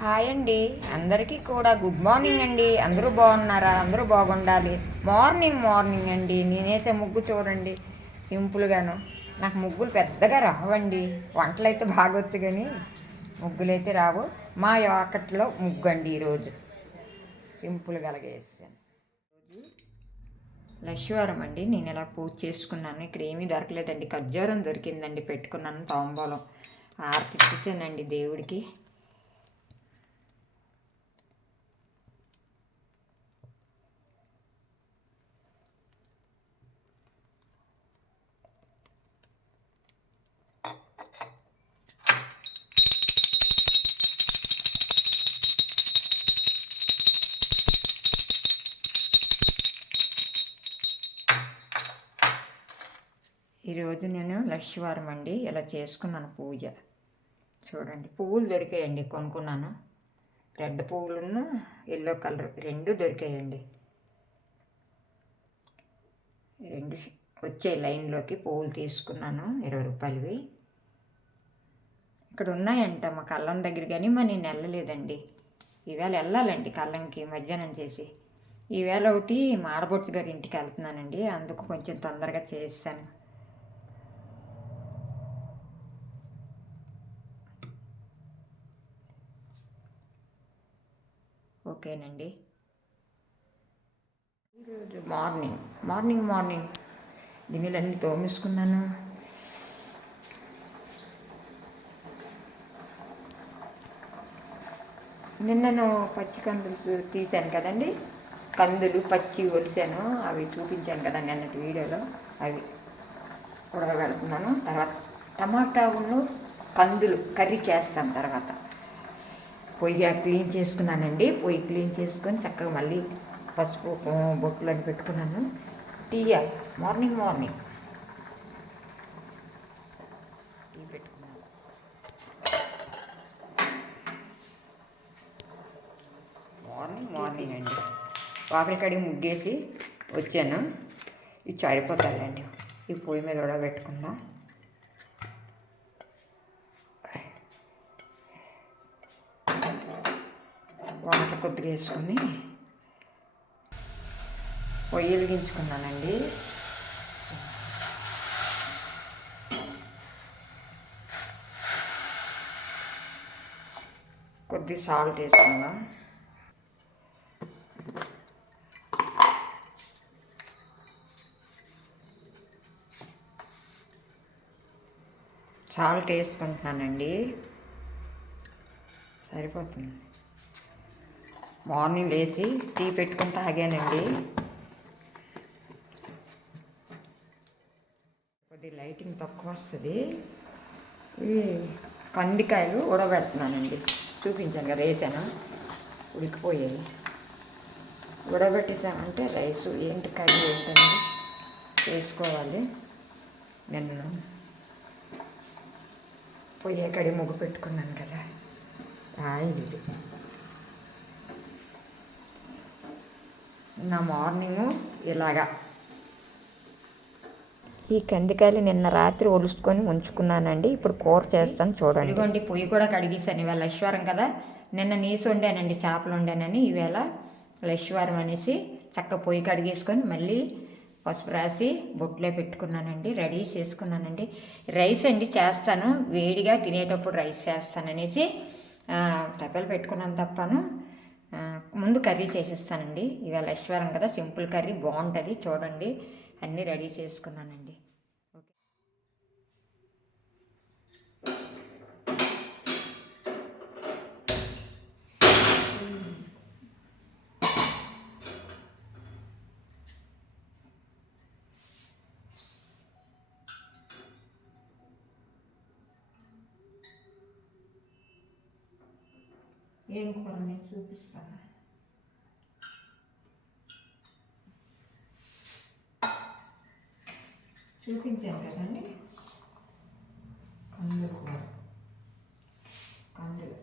Hi అండి, అందరికీ కూడా గుడ్ మార్నింగ్ అండి. అందరూ బాగున్నారా? అందరూ బాగుండాలి. మార్నింగ్ మార్నింగ్ అండి. నేనేసే ముగ్గు చూడండి, సింపుల్గాను. నాకు ముగ్గులు పెద్దగా రావండి. వంటలు అయితే బాగొచ్చు కానీ ముగ్గులు అయితే రావు. మా యాకట్లో ముగ్గు అండి ఈరోజు సింపుల్గా అలాగే వేసాను. లక్ష్మీవారం అండి. నేను ఇలా పూజ చేసుకున్నాను. ఇక్కడ ఏమీ దొరకలేదండి, ఖర్జూరం దొరికిందండి, పెట్టుకున్నాను తాంబూలం. ఆరతి ఇచ్చేసానండి దేవుడికి. ఈరోజు నేను లక్ష్మీవారం అండి ఇలా చేసుకున్నాను పూజ. చూడండి, పువ్వులు దొరికాయండి, కొనుక్కున్నాను. రెడ్ పువ్వులను ఎల్లో కలర్ రెండు దొరికాయండి. రెండు వచ్చే లైన్లోకి పువ్వులు తీసుకున్నాను, 20 రూపాయలవి. ఇక్కడ ఉన్నాయంట మా కళ్ళం దగ్గర, కానీ నేను వెళ్ళలేదండి. ఈవేళ వెళ్ళాలండి కళ్ళంకి మధ్యాహ్నం చేసి. ఈవేళ ఒకటి మా ఆడబొట్టు గారి ఇంటికి వెళ్తున్నానండి, అందుకు కొంచెం తొందరగా చేశాను. ఓకేనండి. ఈరోజు మార్నింగ్ గిన్నెలన్నీ తోమేసుకున్నాను. నిన్నను పచ్చి కందులు తీశాను కదండి, కందులు పచ్చి ఒలిసాను, అవి చూపించాను కదా నిన్నటి వీడియోలో. అవి ఉడకబెడుతున్నాను. తర్వాత టమాటాను కందులు కర్రీ చేస్తాను. తర్వాత పొయ్యి క్లీన్ చేసుకున్నానండి. పొయ్యి క్లీన్ చేసుకొని చక్కగా మళ్ళీ పసుపు బొట్లు అని పెట్టుకున్నాను. టీ మార్నింగ్ టీ పెట్టుకున్నాను. మార్నింగ్ అండి. వాకిలి కడిగి ముగ్గేసి వచ్చాను. ఇది సరిపోతాయండి. ఈ పొయ్యి మీద కూడా పెట్టుకుందాం. వాటర్ కొద్దిగా వేసుకొని పొయ్యి వెలిగించుకున్నానండి. కొద్దిగా సాల్ట్ వేసుకుందాం. సాల్ట్ వేసుకుంటున్నానండి, సరిపోతుంది. మార్నింగ్ లేచి టీ పెట్టుకుని తాగానండి. కొద్ది లైటింగ్ తక్కువ వస్తుంది. ఇవి కందికాయలు ఉడబెడుతున్నానండి, చూపించాను కదా, వేసాను, ఉడికిపోయాయి. ఉడబెట్టేసామంటే రైసు ఏంటి కర్రీ ఏంటండి చేసుకోవాలి. నిన్న పొయ్యి కడిగి ముగ్గు పెట్టుకున్నాను కదా, ఇది నా మార్నింగు ఇలాగా. ఈ కందికాయలు నిన్న రాత్రి ఒలుసుకొని ఉంచుకున్నానండి. ఇప్పుడు కూర చేస్తాను చూడండి. ఇదిగోండి, పొయ్యి కూడా కడిగేసాను. ఇవాళ లక్ష్మీవారం కదా, నిన్న నీసు వండానండి, చేపలు వండానని. ఈవేళ లక్ష్మీవారం అనేసి చక్క పొయ్యి కడిగేసుకొని మళ్ళీ పసుపు రాసి బొట్లో పెట్టుకున్నానండి, రెడీ చేసుకున్నానండి. రైస్ అండి చేస్తాను, వేడిగా తినేటప్పుడు రైస్ చేస్తాననేసి తప్పలు పెట్టుకున్నాను తప్పను. ముందు కర్రీ చేసేస్తానండి. ఇవాళ లక్ష్మీవారం కదా, సింపుల్ కర్రీ బాగుంటుంది. చూడండి, అన్నీ రెడీ చేసుకున్నానండి. ఏం కూర నేను చూపిస్తాను. చూపించాను కదండి, కందులు కూర, కందులు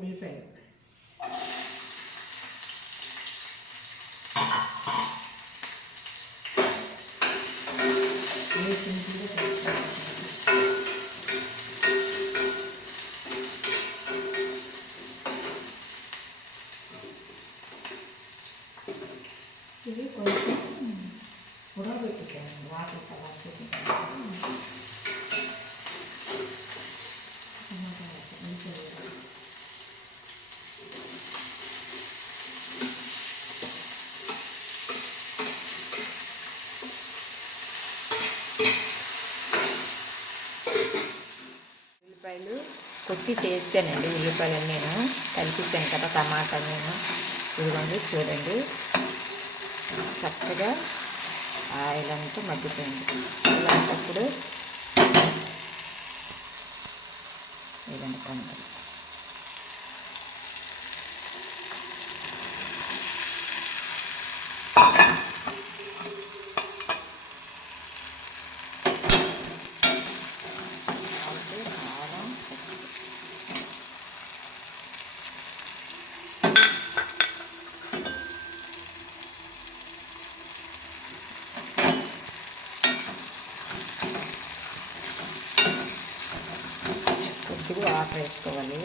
ఉల్లిపాయలు, సింపుల్గా కొట్టి చేసానండి ఉల్లిపాయలు నేను కలిపిస్తాను కదా టమాటా నేను ఇదిగోండి చూడండి చక్కగా ఆయిల్ అంతా మగ్గుతుంది. ఇలాంటప్పుడు ఇదండి కొంచెం కొద్దిగా వాటర్ వేసుకోవాలి.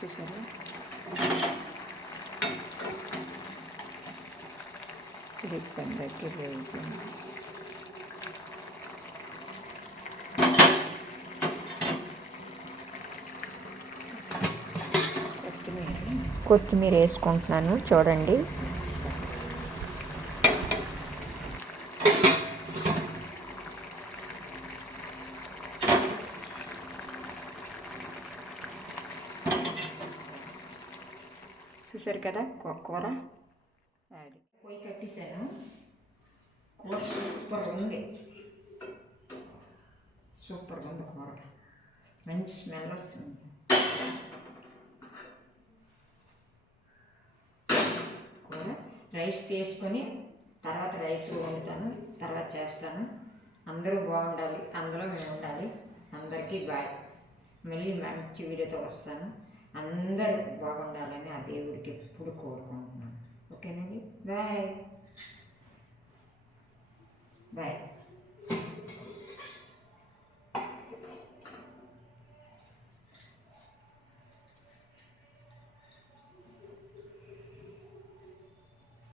చూసారా ఇది పండగకి వేయించింది. కొత్తిమీర వేసుకుంటున్నాను చూడండి. చూసారు కదా కూర అది పొయ్యి కట్టేసాను. కూర సూపర్గా ఉంది, సూపర్గా ఉంది కూర, మంచి స్మెల్ వస్తుంది. కూర రైస్ చేసుకొని తర్వాత రైస్ వండుతాను, తర్వాత చేస్తాను. అందరూ బాగుండాలి, అందులో మేము ఉండాలి. అందరికీ బాయ్. మళ్ళీ మంచి వీడియోతో వస్తాను. అందరూ బాగుండాలని ఆ దేవుడికి ఎప్పుడు కోరుకుంటున్నాను. ఓకేనండి, బాయ్ బాయ్.